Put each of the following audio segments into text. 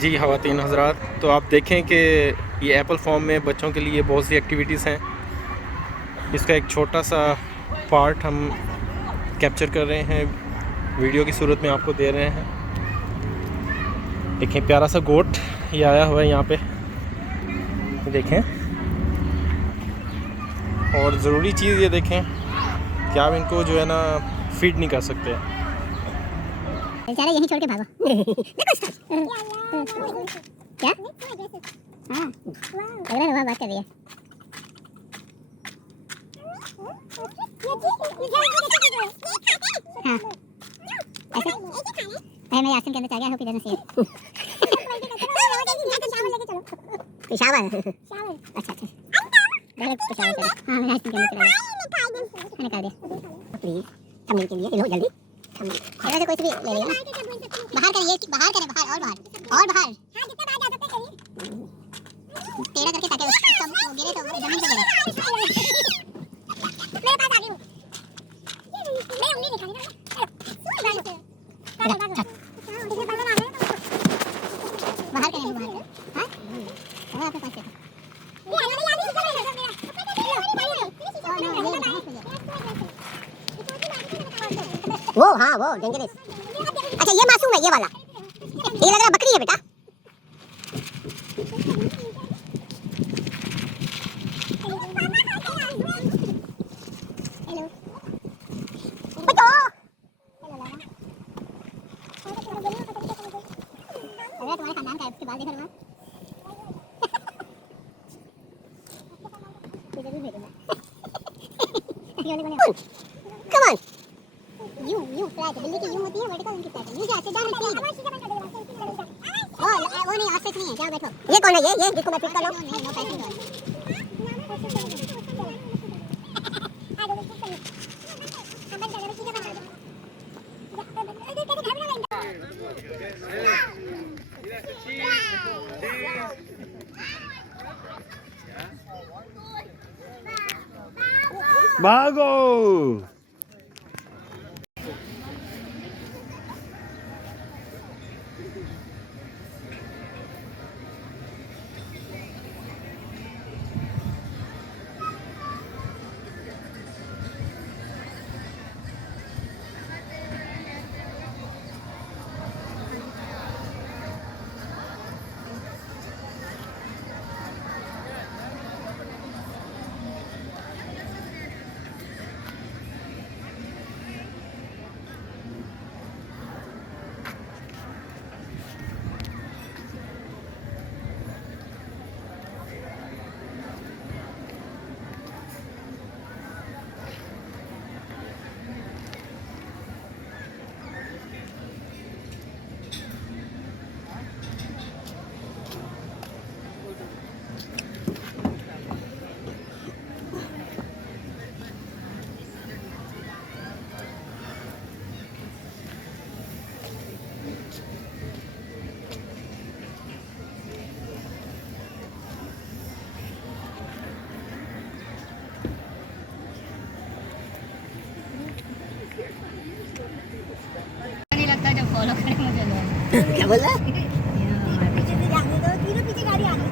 जी ख़वातीन हज़रात, तो आप देखें कि ये एप्पल फार्म में बच्चों के लिए बहुत सी एक्टिविटीज़ हैं। इसका एक छोटा सा पार्ट हम कैप्चर कर रहे हैं, वीडियो की सूरत में आपको दे रहे हैं। देखें प्यारा सा गोट ये आया हुआ है यहाँ पे, देखें। और ज़रूरी चीज़ ये देखें कि आप इनको जो है ना फीड नहीं कर सकते। बेचारा यहीं छोड़ के भागो। क्या? हाँ, लग रहा है वहाँ बात कर रही है। हाँ, ऐसे? अरे मैं आसम के अंदर चल गया, hope he doesn't see it. Peshawar. अच्छा अच्छा। डायरेक्ट पेशावर चलो। हाँ मैं आसम के अंदर चला गया। मैंने निकाल दिया। प्लीज थंबनेल के लिए लो जल्दी। थंबनेल से कोई भी ले लिया ना। बाहर करिए, बाहर करें, बाहर और बाहर और बाहर। हाँ जितना बाहर जा सकते करिए। टेढ़ा करके ताकि उसका गिरे तो जमीन पे गिरे। मेरे पास आ गई हूँ। मैं उंगली दिखानी ना। बाहर करें, बाहर। हाँ? वो आपके पास है। वो हाँ वो डेंजरस। अच्छा ये मासूम है ये वाला। ये लग रहा बकरी है बेटा। हेलो बतो अरे तुम्हारे खानदान का उसके बाद देखो ना। Come on. यू फ्लैट बिल्ली की यूं होती है, वर्टिकल उनकी फ्लैट है। यू जाके डाउन फीड। ओ वो नहीं ऑस्ट्रिच नहीं है, जाओ बैठो। ये कौन है ये जिसको मैं फीड कर रहा हूं? नहीं नो पैकिंग। भागो। फॉलो करें मुझे लोग। क्या बोल रहा है? पीछे से जाने दो, तीनों पीछे गाड़ी आ रही है।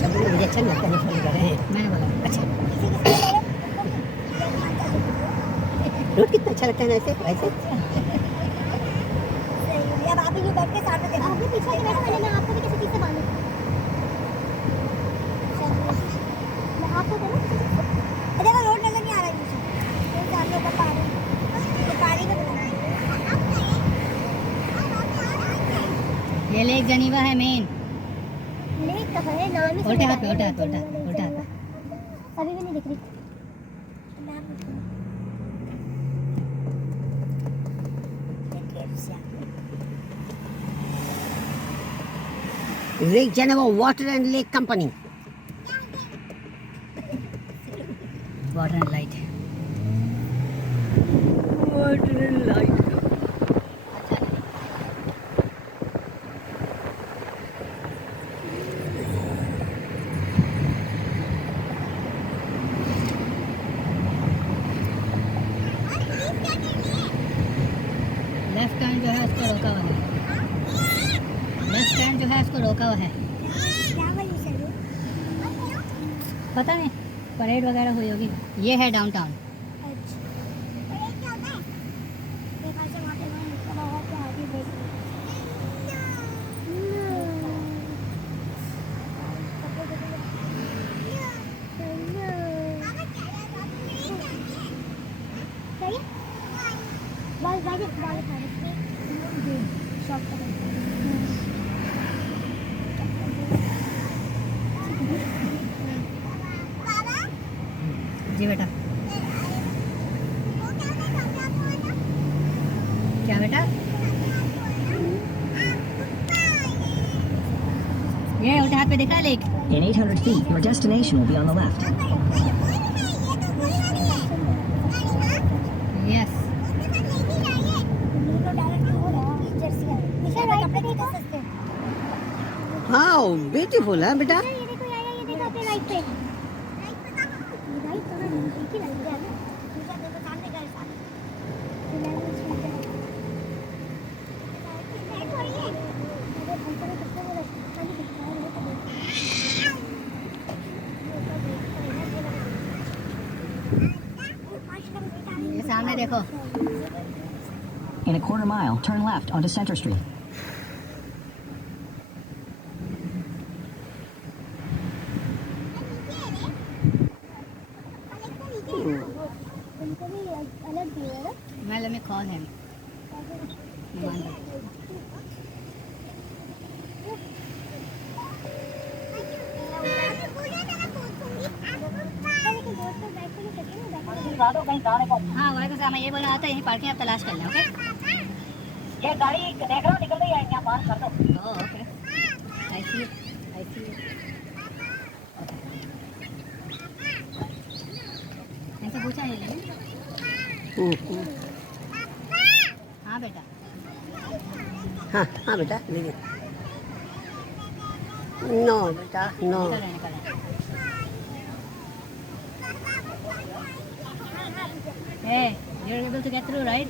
चलो मुझे अच्छा नहीं लगता, फॉलो कर रहे हैं। मैंने बोला अच्छा। रोड कितना अच्छा लगता है ना ऐसे वैसे। अब आप ही बैठ के साथ में आपने पीछे के बैठो, मैंने आपको भी किसी चीज से बांधा। मैं आपको करूं? देखो रोड नजर नहीं आ रहा है मुझे। तो सामने ऊपर पहाड़ी में बनाना है। ये लेक जनीवा है मेन। लेक कहाँ है? नाम ही उल्टा हाथ अभी भी नहीं दिख रही। Lake Geneva Water and Lake Company. Water and light. Water and light. Left turn जो है उसको रोका हुआ है। को रोका हुआ है, पता नहीं परेड वगैरह हुई होगी। ये है डाउनटाउन। जी बेटा, क्या बेटा? ये उल्टे हाथ पे दिख रहा है lake. In 800 feet, your destination will be on the left. Yes, Wow, beautiful, है बेटा? ये सामने देखो। In a quarter mile, turn left onto Center Street. मैं let me call him. हाँ वालेकुम सलाम। मैं ये बोलना आता है, यहीं पार्किंग आप तलाश कर लें। ओके, ये गाड़ी देख रहा हूँ निकल रही है, यहाँ पार कर दो। Oh okay, I see you. इनसे पूछा है ये? हाँ बेटा, हाँ बेटा, लीजिए। नो बेटा, नो। निकल रहे। Hey, you're able to get through, right?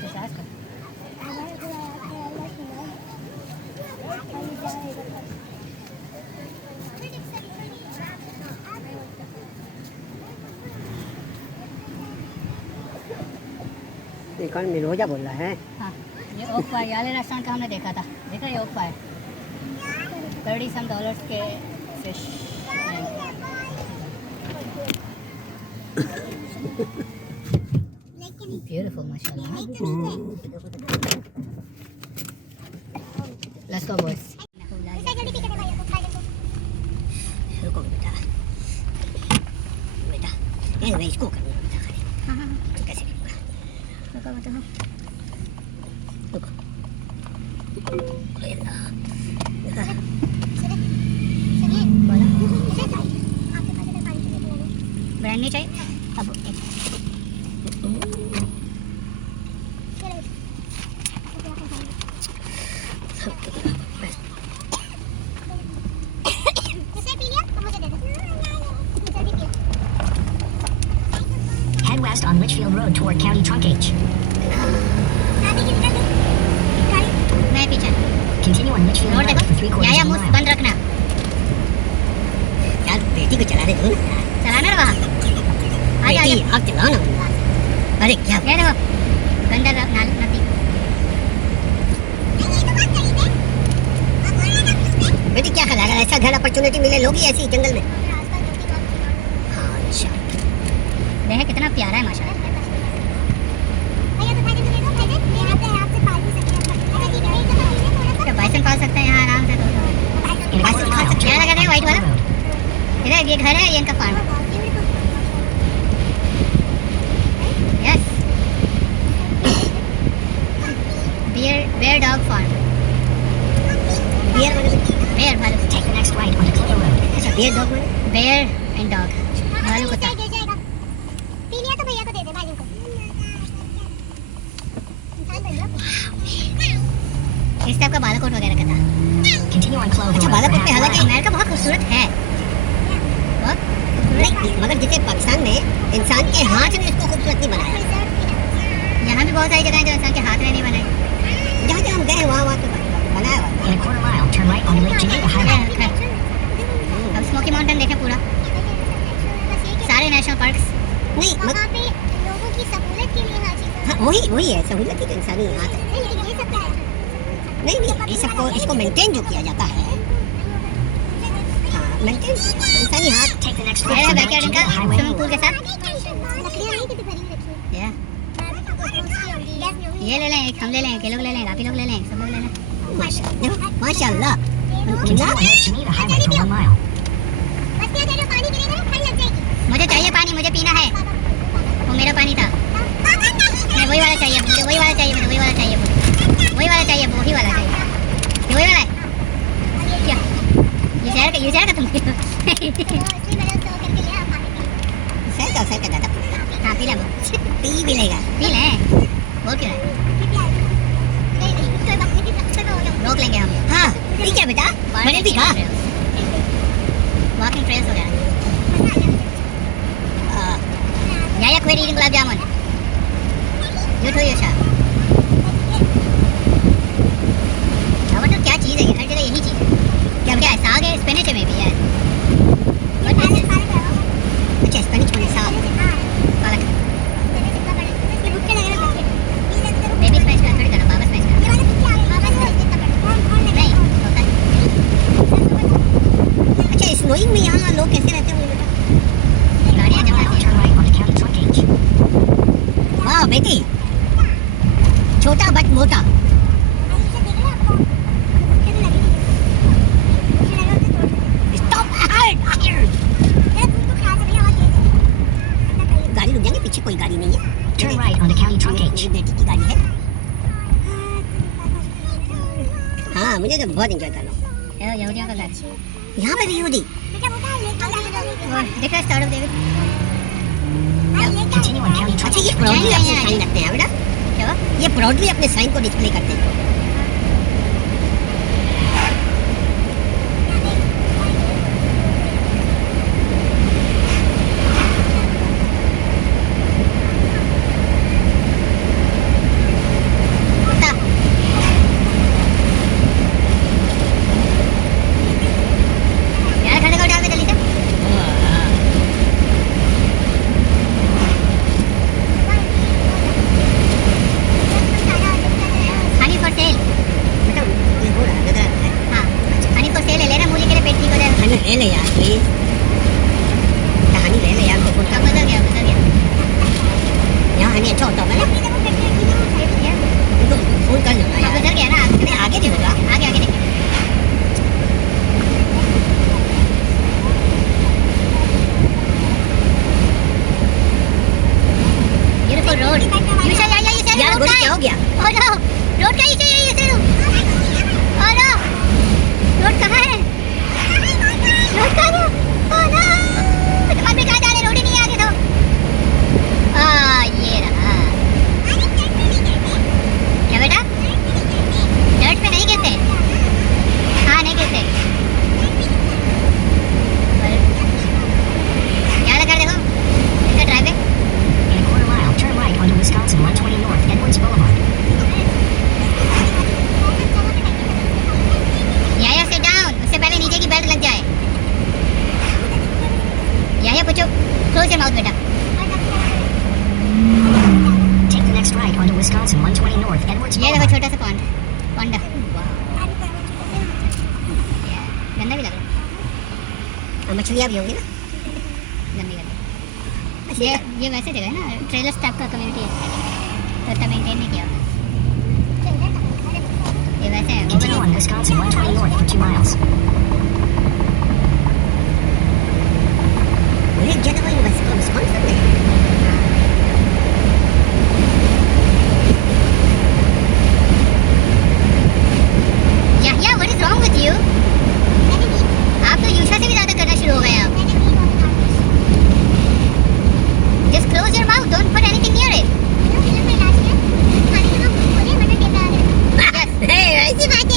Just ask him. कौन मिर्जा बोल रहा है? हाँ, ये ओक फायर वाले रेस्टोरेंट का हमने देखा था। देखा ये ओक फायर $30 के फिश। ब्यूटीफुल माशाल्लाह। Let's go boys. रुको बेटा, ये मैं इसको करूँगा बेटा। हाँ हाँ तो कैसे करूँगा? रुको बताओ। रुको। ब्रांड नहीं चाहिए अब। Head west on Litchfield Road toward County Trunkage. मैं पीछे। Continue on Litchfield road Road for 3/4 देखो, या of a मुंह mile. बंद रखना। यार बेटी को चला दे दो ना। चलाना ना वहाँ। आजा बेटी आजा। आप चलाओ ना। अरे क्या ये देखो, गंदा नदी। बेटी क्या ख्याल है, अगर ऐसा घर अपॉर्चुनिटी मिले लोगी ऐसी जंगल में? हाँ अच्छा। देख कितना प्यारा है माशाल्लाह। बाइसन पाल सकते हैं यहाँ आराम से। क्या लगा है वाइट वाला? इधर ये घर है, ये इनका farm. Yes, bear dog farm. Bear भालू। Take the next right onto Clear Road. अच्छा बियर डॉग वाले? बेयर एंड डॉग, भालू कुत्ता। पीलिया तो भैया को दे दे, भाई को। ये इस टाइप का बालाकोट वगैरह का था। Continue on Clover अच्छा Road for बालाकोट half में a हालांकि mile. अमेरिका बहुत खूबसूरत है, बहुत नहीं, मगर जैसे पाकिस्तान में इंसान के हाथ ने इसको खूबसूरत नहीं बनाया। यहाँ भी बहुत सारी जगह हैं जो इंसान के हाथ ने नहीं बनाई। जहाँ जहाँ हम गए हैं वहाँ तो बनाया हुआ In a quarter mile, turn right on Lake Geneva Highway. है। अब स्मोकी माउंटेन देखें पूरा, सारे नेशनल पार्क्स नहीं वहाँ पे लोगों की सहूलत के लिए हर चीज़ हाँ, वही है सहूलत ही तो इंसानी हाथ है। नहीं, लेकिन ये सब क्या है? नहीं ये सबको इसको मेंटेन जो किया जाता है, हाँ मेंटेन इंसानी हाथ। Take the next है right on Lake बैकयार्ड इनका Geneva Highway. स्विमिंग पूल के साथ। लकड़ियाँ नहीं कितनी भरी हुई रखी या हैं। ये ले लें, एक हम ले लें, के लोग ले लें, आप ही लोग ले लें, सब लोग ले लें। माशाल्लाह। Continue on Lake Geneva Highway for 1 mile. बस क्या करो, पानी गिरेगा ना, ठंड लग जाएगी। मुझे चाहिए पानी, मुझे पीना है। वो मेरा पानी था, नहीं वही वाला चाहिए मुझे, वही वाला चाहिए मुझे, वही वाला चाहिए मुझे, वही वाला चाहिए, वही वाला चाहिए। ये वही वाला है क्या? ये शहर का तुम तो इसलिए मैंने उससे करके लिया, आप पानी पी। सर का दादा हाँ पी ले वो, पी भी लेगा, पी ले वो क्यों है, नहीं, कोई बात नहीं, अच्छा हो गया। रोक लेंगे हम। हाँ ठीक है बेटा, मैंने भी कहा वॉकिंग ट्रेल्स वगैरह। या quit eating gulab jamun, you too you Shah. टमाटर क्या चीज़ है, हर जगह यही चीज़ है। क्या है, साग है, स्पिनच में भी है। अच्छा स्पिनच में साग, पालक, बेबी स्पिनच का थोड़ी करना, बाबा स्पिनच का नहीं होता है। अच्छा स्नोइंग में यहाँ लोग कैसे रहते होंगे बेटा? गाड़ियाँ जब आती हैं। Turn right on the county truck gauge. वाह बेटी, छोटा बट मोटा। स्टॉप अहेड, गाड़ी रुक जाएंगे, पीछे कोई गाड़ी नहीं है। Turn right on the county truck gauge. मेरी बेटी की गाड़ी है। हाँ मुझे तो बहुत एंजॉय कर रहा हूँ। यहूदियों का घर, यहाँ पे भी यहूदी देख रहा है, start of David. Continue on county truck अच्छा ये gauge. प्राउडली अपने साइन रखते हैं बेटा, क्या हुआ? ये प्राउडली अपने साइन को डिस्प्ले करते हैं। कुत्ता। यार खड़े को डाल दे जल्दी से। हनी फॉर सेल बेटा, ये हो रहा है लग रहा है। हाँ हनी फॉर सेल ले लेना, मूली के लिए पेट ठीक हो जाएगा। हनी ले ले यार प्लीज, हनी ले ले यार, तो गुस्सा गुजर गया। यहाँ हनी अच्छा होता होगा ना, उनको फोन कर लो यार। गुजर गया ना, आगे नहीं होगा, आगे देखिए। Beautiful road. यू से यार रोड क्या हो गया? ओह नो, रोड का नीचे ये से ओह नो, रोड कहाँ है? रोड कहाँ है? ओह नो, तुम्हारे कहाँ जा रहे? रोड ही नहीं है आगे तो। ये रहा। क्या बेटा? डर्ट पे नहीं गिरते? हाँ नहीं गिरते। यहाँ लगा देखो, इसका ड्राइव है। In a quarter mile, turn right onto Wisconsin 120 North Edwards Boulevard. यहाँ sit down, उससे पहले नीचे की बेल्ट लग जाए। यहाँ पूछो, close your mouth बेटा। Take the next right onto Wisconsin 120 North Edwards ये देखो Boulevard. छोटा सा पॉन्ड, पॉन्डा। गंदा भी लग रहा है। मछलियाँ भी होंगी ना, गंदी गंदी। ये वैसे जगह है ना, ट्रेलर्स टाइप का कम्युनिटी है, तो इतना मेंटेन नहीं किया। ये वैसे है। Continue on Wisconsin 120 North for 2 miles. Lake Geneva Wisconsin में। Yeah, what is wrong with you? आप तो यूशा से भी ज़्यादा करना शुरू हो गए आप। Just close your mouth, don't put anything near it. Yes. Hey, ऐसी बात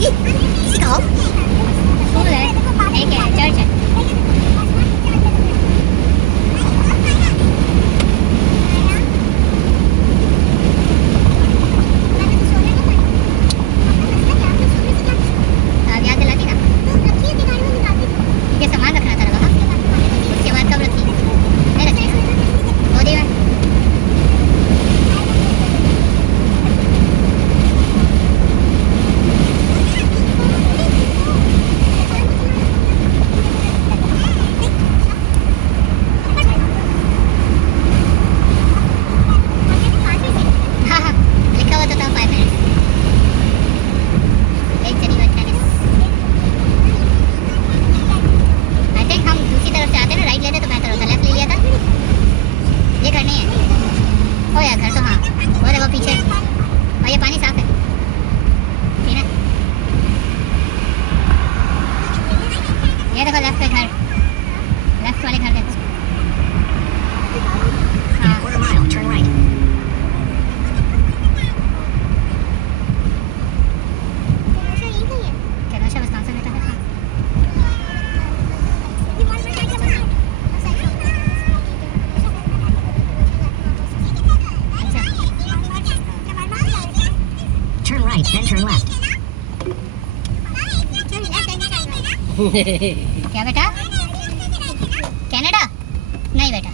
किसी का हो स्कूल है एक है चर्च है आप याद दिलाती ना ये सामान रखना था वहाँ उसके बाद कब रखी नहीं रखी वो दी मैं In a quarter mile, turn right. Kenosha, Wisconsin में तो है Turn right, then turn left. क्या बेटा कनाडा नहीं बेटा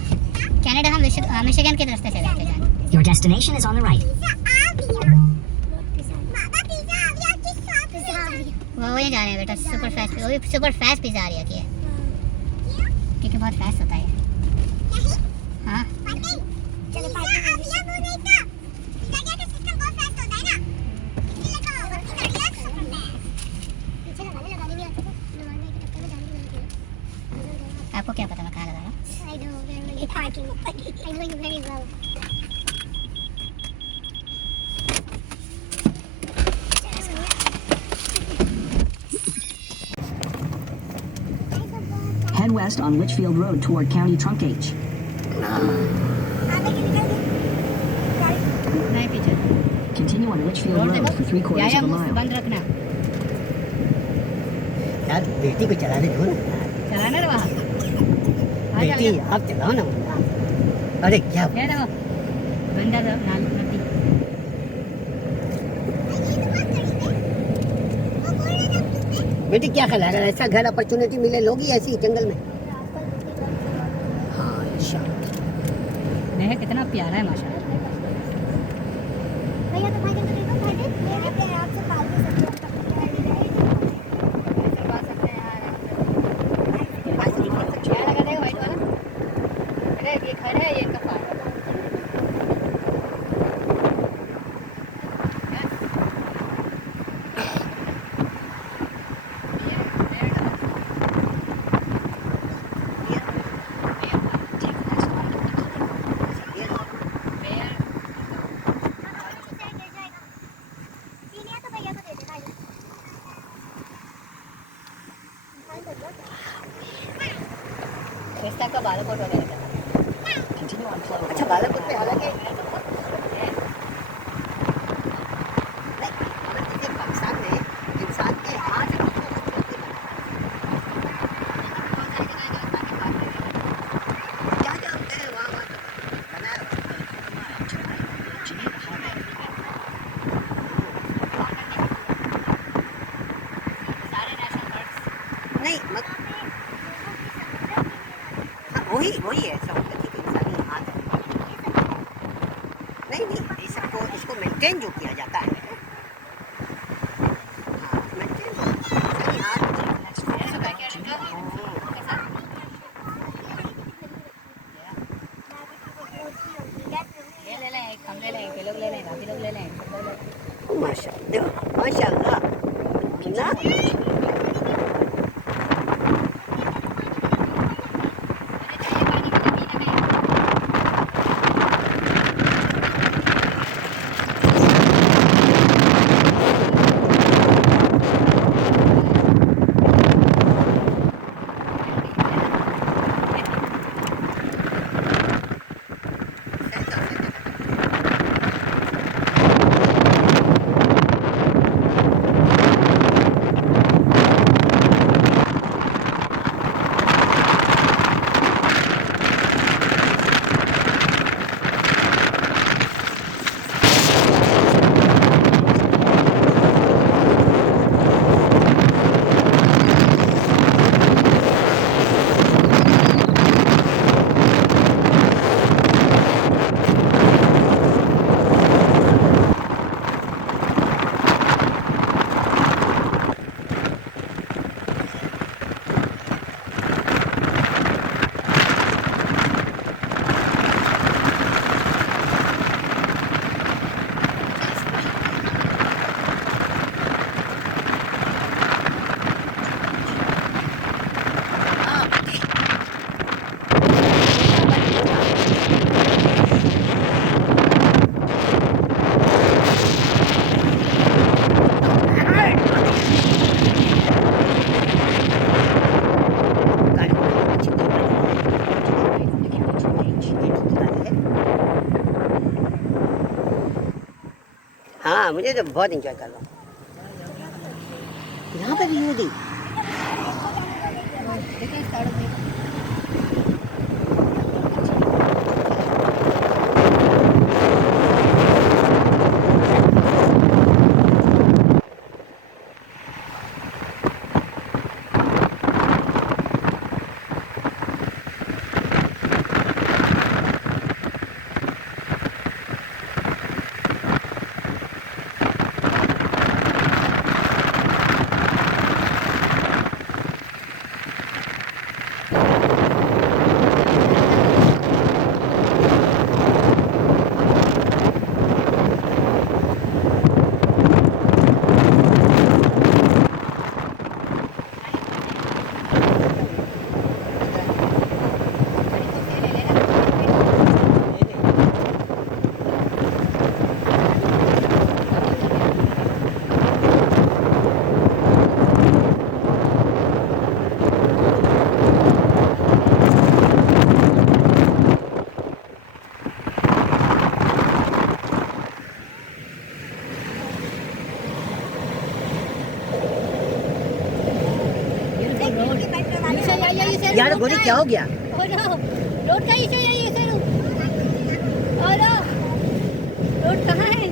कनाडा हम मिशिगन के रास्ते से जाते हैं Your destination is on the right. वो वहीं जा रहे हैं बेटा सुपर फास्ट वो भी सुपर फास्ट पिज़्ज़ा आ रही है क्योंकि बहुत फास्ट होता है हाँ आपको क्या पता मैं कहाँ लगा रहा हूँ Head west on Litchfield Road toward County Trunk H. नहीं पीछे Continue on Litchfield Road for 3/4 of a mile. बंद रखना यार बेटी को चलाने दो ना चलाना रे वहाँ बेटी आप चलाओ ना अरे क्या ये देखो बंदा तो नाल नदी बेटी क्या ख्याल है अगर ऐसा घर अपॉर्चुनिटी मिले लोगी ऐसी जंगल में हाँ इंशाल्लाह नहीं कितना प्यारा है माशाल्लाह भैया तो भाई को देखो भाई मेरे पे आपसे पाल भी सकते ये घर है ये इनका फार्म रिश्ता का बालाकोट वगैरह का Continue on Clover. अच्छा बालाकोट में हालांकि पाकिस्तान में इंसान के हाथ क्या जानते हैं वहाँ बनाया सारे नेशनल पार्क्स नहीं वही है समुद्र की इंसानी हाथ है नहीं ये सबको इसको मेंटेन जो किया जाता है हाँ मेंटेन इंसानी हाथ ये ले लें एक हम ले लें ये लोग ले लें बाकी लोग ले लें माशाल्लाह माशाल्लाह ना हाँ मुझे तो बहुत इंजॉय कर रहा हूँ। यहाँ पे भी यूँ थी। यार गोरी क्या हो गया? रोड का इशू है ये सर। और रोड कहाँ है?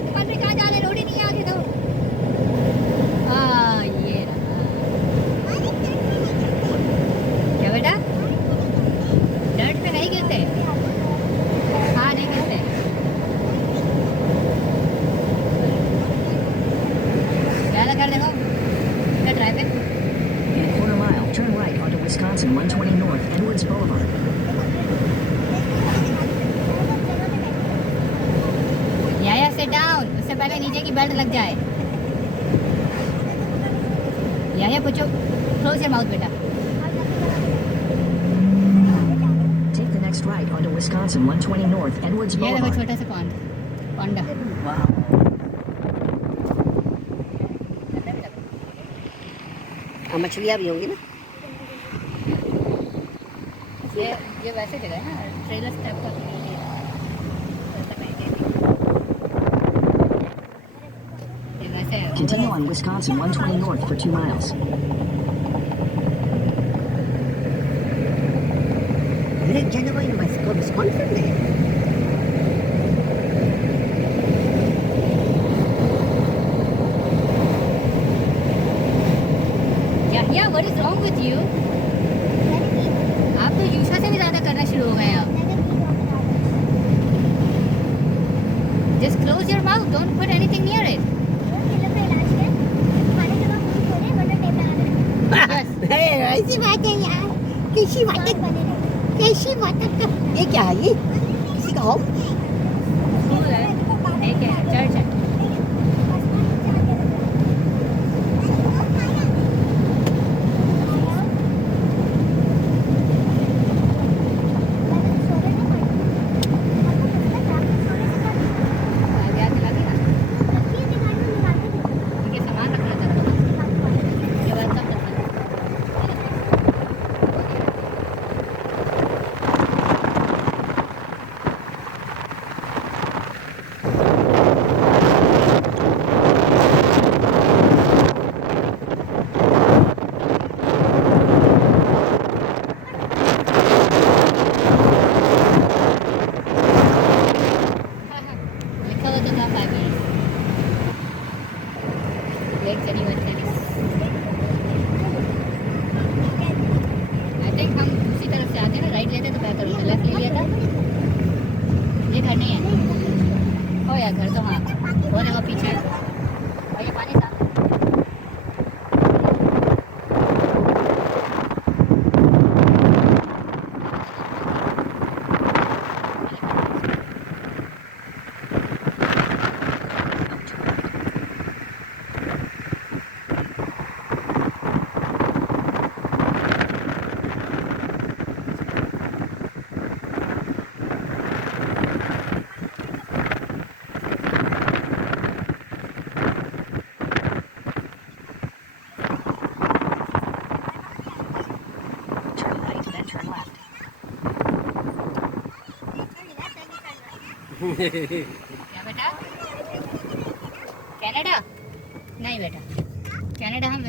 दुकान पे कहाँ जा रहे? रोड ही नहीं है आगे तो। ये रहा। क्या बेटा? डर्ट पे नहीं गिरते? हाँ नहीं गिरते। ज़्यादा कर देखो। Driving. In a quarter mile, turn right onto Wisconsin 120 North, Edwards Boulevard. या sit down. उससे पहले नीचे की बेल्ट लग जाए। या पूछो close your mouth बेटा। Take the next right onto Wisconsin 120 North, Edwards ये देखो Boulevard. छोटा सा pond, पोंडा। मछलियाँ भी होंगी ना? ये वैसे जगह है ना, ट्रेलर स्टेप का ये वैसे है। Continue on Wisconsin 120 North for 2 miles. Lake Geneva Wisconsin में। Yeah, what is wrong with you? आप तो यूशा से भी ज़्यादा करना शुरू हो गए अब। Just close your mouth. Don't put anything near it. Yes. ऐसी बात है यार। कैसी बातें? कैसी बातें? ये क्या है ये? किसी का हो? School है, एक है, church है। Lake Geneva Wisconsin। I think हम दूसरी तरफ से आते हैं ना, राइट लेते तो बेहतर होता। लेफ्ट ले लिया था। ये घर नहीं है। हो यार घर तो हाँ, वो देखो पीछे और ये पानी था। क्या बेटा? कनाडा? नहीं बेटा, कनाडा हम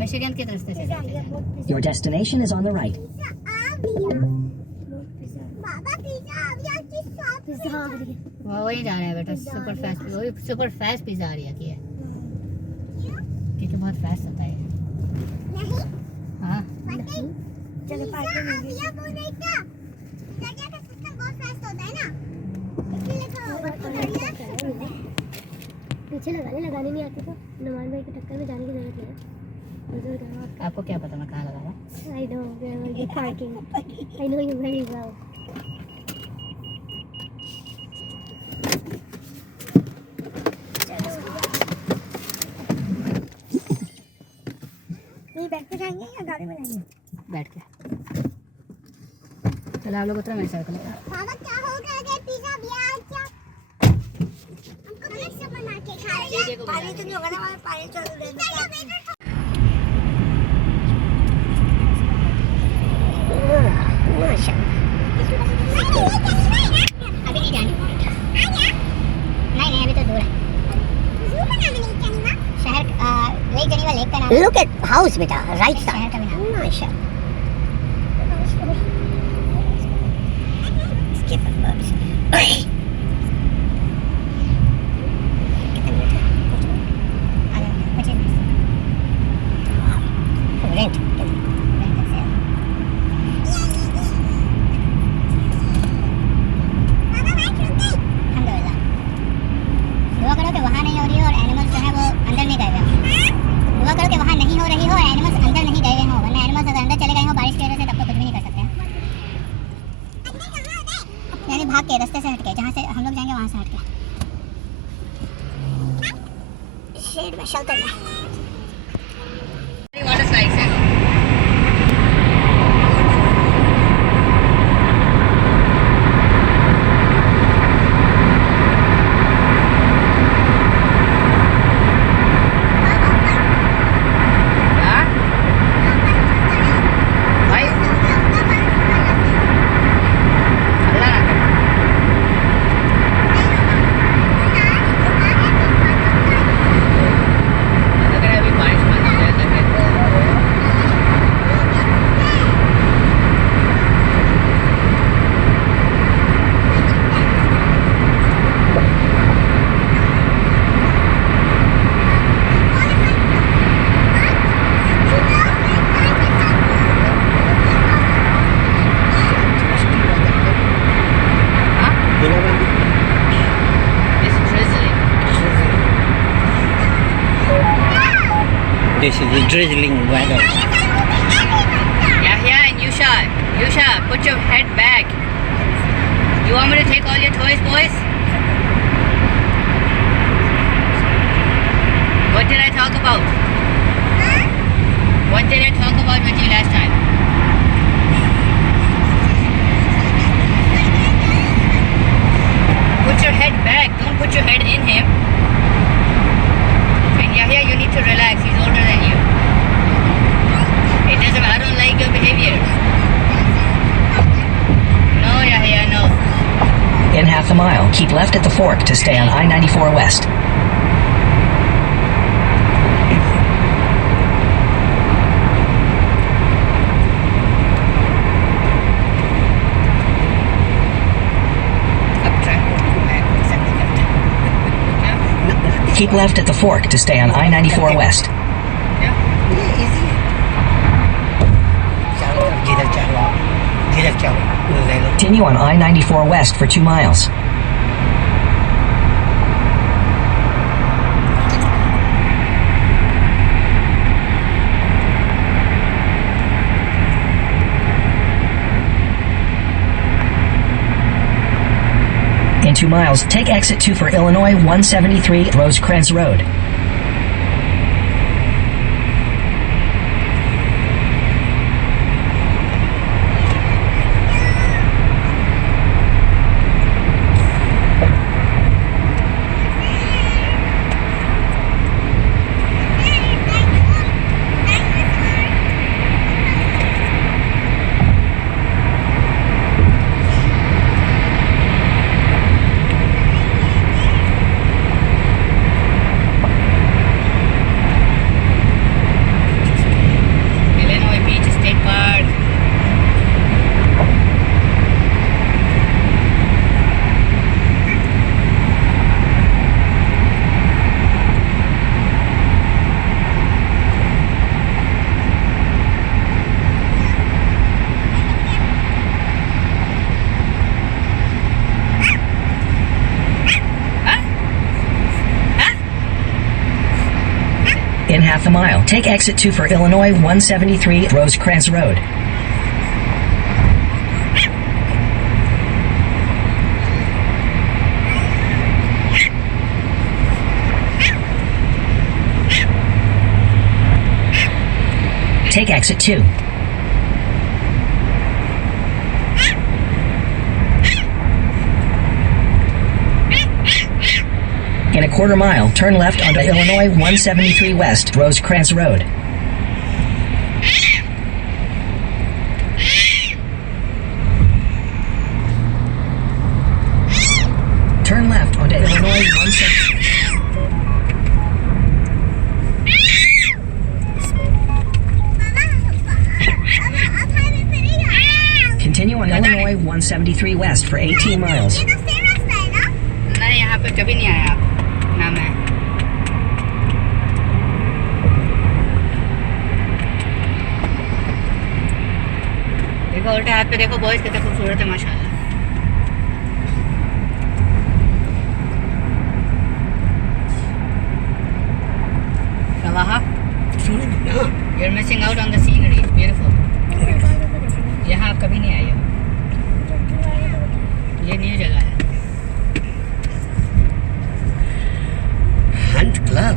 मिशिगन के रास्ते से जाते हैं। Your destination is on the right. बाबा पिज़्ज़ा आ गया, पिज़्ज़ा आ गया। वो वही जा रहे हैं बेटा, सुपर फास्ट, वही सुपर फास्ट पिज़्ज़ा आ रही है कि क्योंकि बहुत फास्ट होता है। नहीं हाँ नहीं चलो पार्टी में भैया बोल रही था पिज़्ज़ा का सिस्टम बहुत फास्ट होता है ना, इसलिए तो पीछे लगाने नहीं आती तो नुमान भाई की टक्कर में जाने की जरूरत नहीं है। आपको क्या पता मैं कहाँ लगा? I know where are you parking. I know you very well. नहीं बैठ के जाएंगे या गाड़ी में जाएंगे? बैठ के। चलो आप लोग उतरो मेरे साइकिल पे। बाबा क्या हो गया अगर पिज़्ज़ा भी आ गया? हमको फिर से बना के खाएंगे। पानी तो नहीं होगा ना, पानी चलो दे दो। अभी नहीं जानी। नहीं अभी तो दूर है। शहर लेक जेनेवा लेक का नाम। Look at house बेटा, right side. शहर का भी नाम। माशा। Skip it, Bubs. Rent. दुआ करो कि वहाँ नहीं हो रही हो और एनिमल्स जो है वो अंदर नहीं गए हुए हों। दुआ करो कि वहाँ नहीं हो रही हो और एनिमल्स अंदर नहीं गए हुए हों, वरना एनिमल्स अगर अंदर चले गए हों बारिश की वजह से तब तो कुछ भी नहीं कर सकते हैं। यानी भाग के रास्ते से हट के, जहाँ से हम लोग जाएंगे वहाँ से हट के। शेड में शेल्टर में वाटर स्लाइड्स है। This is the drizzling weather. Yahya and Yusha, put your head back. You want me to take all your toys, boys? What did I talk about? What did I talk about with you last time? Put your head back. Don't put your head in him. And Yahya, you need to relax. He's older than you. It doesn't. I don't like your behavior. No, Yahya, no. In half a mile, keep left at the fork to stay on I-94 West. Keep left at the fork to stay on I-94 West. Continue on I-94 West for 2 miles. In 2 miles, take exit 2 for Illinois 173 Rosecrans Road. within half a mile. Take exit 2 for Illinois 173 Rosecrans Road. Take exit 2. In a quarter mile, turn left onto Illinois 173 West, Rosecrans Road. Turn left onto Illinois 173. Continue on Illinois 173 West for 18 miles. नहीं यहाँ पे कभी नहीं आया नाम है देखो उल्टे हाथ पे देखो बॉयज कितना खूबसूरत है माशाल्लाह Salaha you're missing out on the scenery it's beautiful यहाँ आप कभी नहीं आए हो ये न्यू जगह है Hunt Club.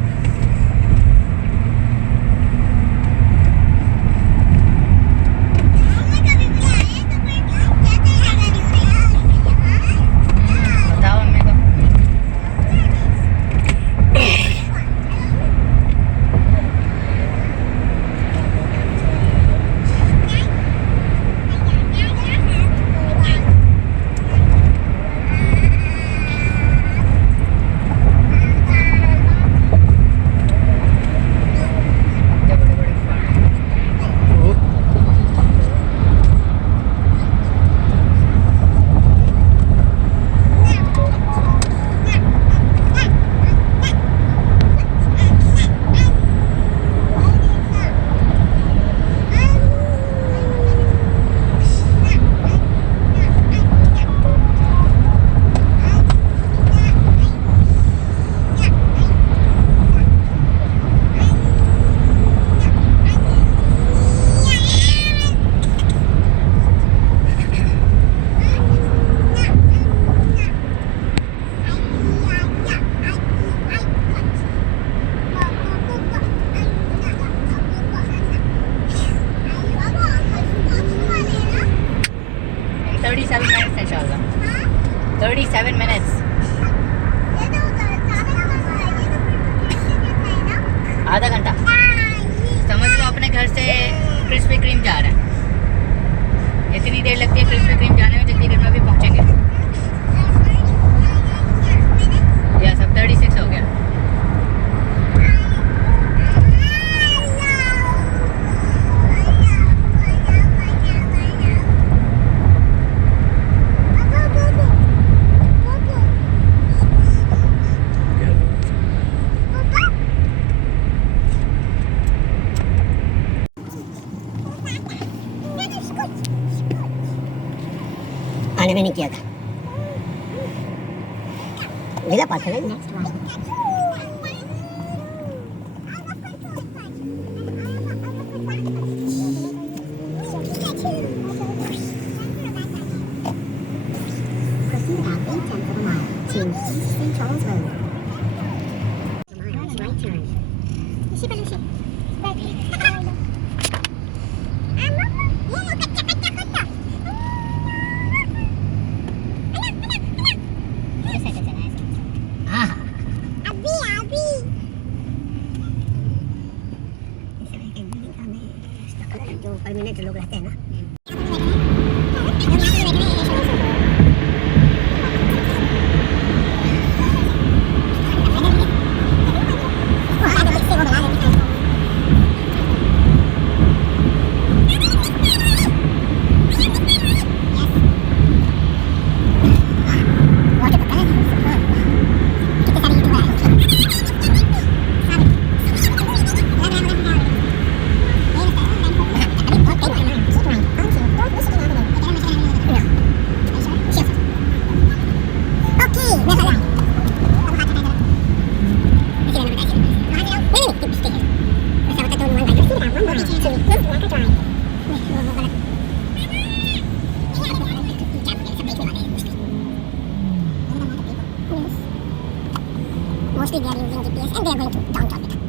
बताओ अम्मी को इंशाल्लाह 37 minutes आधा घंटा समझ लो अपने घर से क्रिस्पी क्रीम जा रहे हैं इतनी देर लगती है क्रिस्पी क्रीम जाने में जल्दी घर में भी पहुंचेंगे या सब 36 हो गया आने में नहीं किया था जिला पाथर है जो परमानेंट लोग रहते हैं ना Mostly they are using GPS and they are going to downtown.